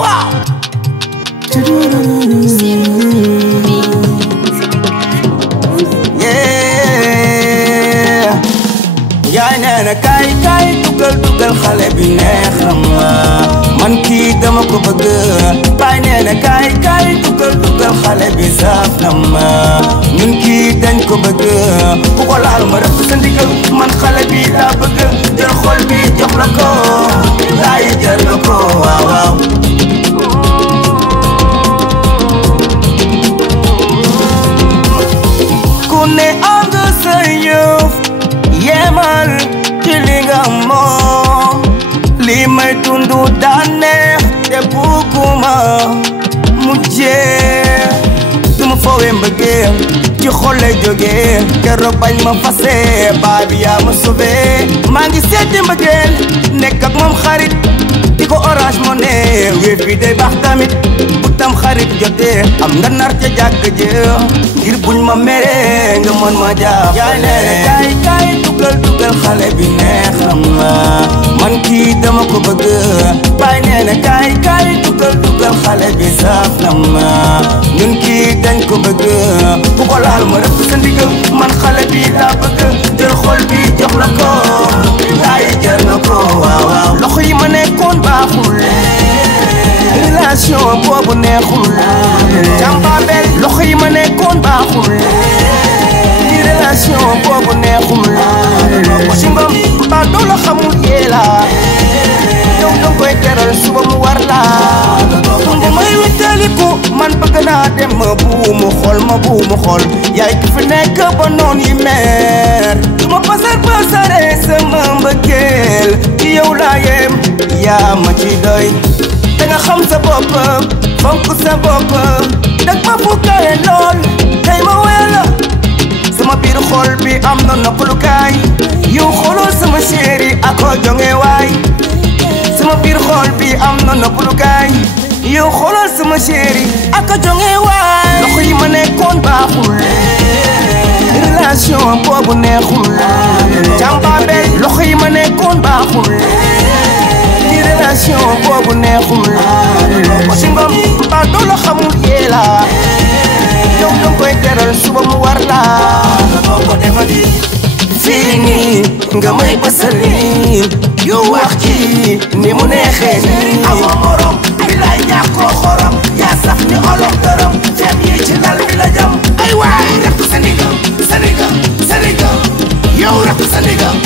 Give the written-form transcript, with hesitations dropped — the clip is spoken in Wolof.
wow. Yeah. Yaay neena kay kay dugal xale bi neexam man kii dama ko bëgg baay neena kay kay dugal xale bi saf na ma ñun kii dañ ko bëgg ku ko laal ma def sa ndigal man xale bi laa bëgg jël xol bi jox la ko laay jël la ko waaw waaw ku ne ànd sa yëf yemal ci li nga moom li may tundu daan neex te bugguma mu jeex duma foowee mbëggeel ci xol lay jógee keroog bañ ma fase baa bi yaa ma sauvé maa ngi seeti mbëggeel nekk ak moom xarit di ko Orange Money wéef bi day baax tamit bu tam xarit jotee am nga nar ca jàkk jë ngir buñ ma meree nga mën ma jàpp yaay neene kay kay dugal xale bi neexam man kii dama ko bëgg baay neene kay kay dugal xale bi saf na ma ñun kii dañ ko bëgg bu ko laal ma rëpp sa ndigal man xale bi laa bëgg jël xol bi jox la ko laay jël na ko waaw waaw loxo yi ma nekkoon baaxul relation boobu neexul jàmbaabel loxo yi ma nekkoon baaxul di relation boobu neexul ci ngom ba doo la xamul yeela yow danga koy teral suba mu war la bu may wéttaliku man bëgg naa dem ma buumu xol yaay ki fi nekk ba noon yi meer du ma pasare sama mbëggeel ci yow laa yem yaa ma ci doy da nga xam sa bopp fonk sa bopp dag ma fu kawe lool tey ma wela sama biir xol bi am na noppalukaay yow xooloo sama chéri ako jonge waay sama biir xol bi am na noppalukaay yow xooloo sama chéri ako jonge waay loxo yi ma nekkoon baaxul relation boobu neexul jàmbaabel loxo yi ma nekkoon baaxul relation boobu neexul ci ngom ba doo la xamul yeela yow danga koy teral suba mu war la ko defati fii nii nga may basali yow wax ci ni mu neexee nii amoo morom bi lay ñàkkoo xorom yaa saf ni olom dërëm feem yi ci lal bi la jam ay waay rek sa ndigam yow rek sa ndigam